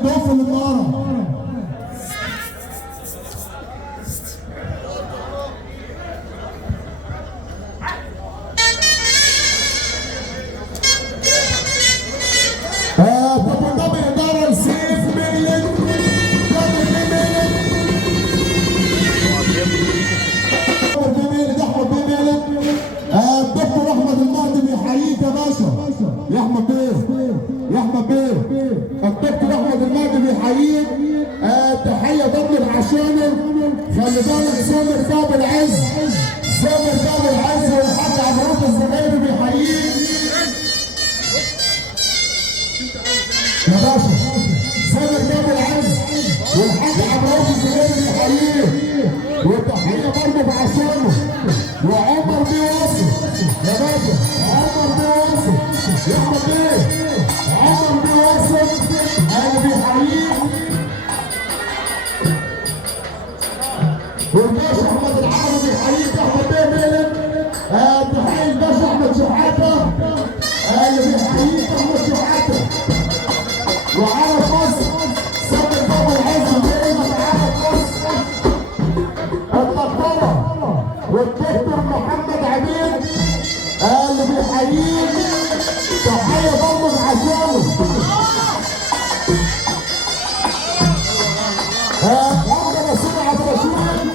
الضيوف اللي ورا. طب إدارة لسيف ميلك الدكتور احمد المهدي بيحييك يا باشا. يا احمد بيه، يا احمد بيه، الدكتور احمد المهدي بيحييك. تحيه ضمن عشانه. خلي بالك سامر باب العز، سامر باب العز والحاج عبد الزبيري بيحييك يا باشا. سامر باب العز والحاج عبد الزبيري بيحييك. وتحيه برضه بعشانه. وعمر بيه واصل يا باشا، عمر بيه واصل يا احمد بيه، عمر بيه واصل انا بيحييك. والباشا احمد العربي بيحييك يا احمد بيه ميلك. تحيي الباشا احمد شحاته اللي بيحييك احمد شحاته. وعلى مصر سامر باب العز دايما على مصر الدكتوره والدكتور محمد عبيد اللي بيحييك. تحيه ضمن عشانه. العمده بسيط عبد الرشيد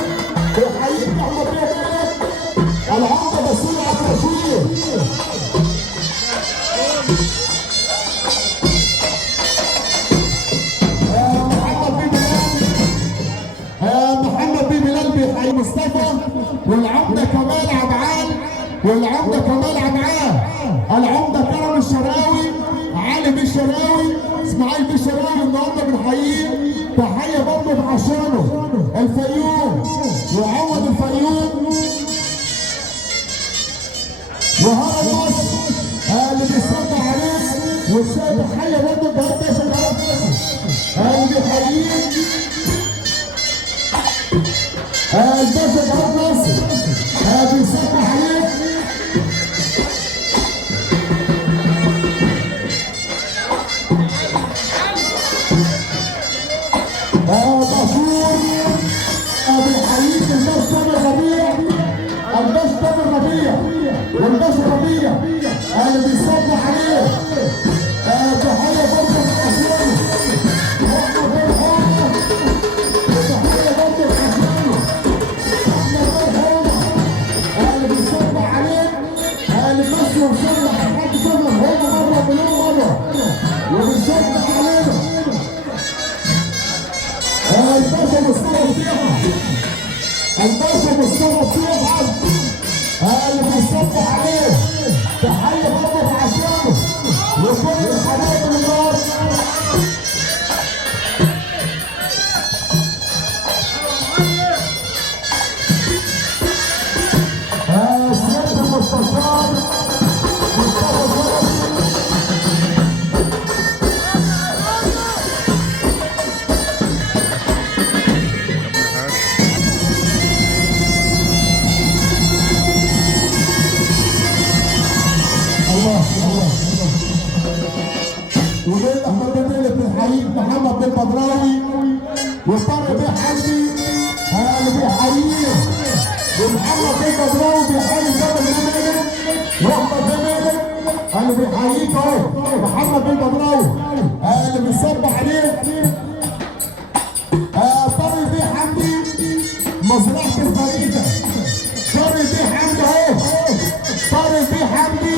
بيحييك يا احمد بيه ميلك. العمده بسيط عبد الرشيد. محمد بيه بلال بيحيي مصطفى. والعمده كمال عبعال، والعمده كمال عبعال. العمده كرم الشراوي، علي بيه الشراوي، اسماعيل بيه الشراوي النهارده بنحييه. تحيه برضه بعشانه. الفيوم وعوض الفيوم وهرب مصر اللي بيصلي عليه. تحيه برضه الجهاد باشا الجهاد اللي بيحييه. الباشا جهاد ناصر بيصلي عليك. باشور بيحييك. الباشا تامر ربيع، الباشا تامر ربيع والباشا ربيع اللي بيصلي عليه. تحيه برضه للعشيره. تحيه برضه للعشيره. اللي بيصلي عليه اللي ماشي وصلي على حد كده هو مره مليون مره وبيصلي علينا. الباشا مصطفى فيها، الباشا مصطفى فيها اللي بيصلي عليه. تحيه برضه عشانه وكل الحبايب اللي النار. سيادة المستشار مصطفى فرج. وليل احمد بيه ميلك بيحييك. محمد بيه بدراوي وطارق بيه حمدي اللي بيحييك. ومحمد بيه بدراوي بيحيي جبل بيه ميلك. واحمد بيه ميلك اللي بيحييك اهو. محمد بيه بدراوي اللي بيصب عليك. طارق بيه حمدي مزرعه الفريده. طارق بيه حمدي اهو. طارق بيه حمدي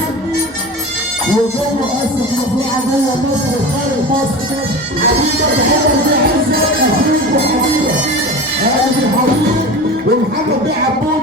وجوه اسف مزرعه جوه مصر وخارج مصر. حبيبه محمد بيه عزت اكيد وحبيبه بيحييك. ومحمد بيه عبود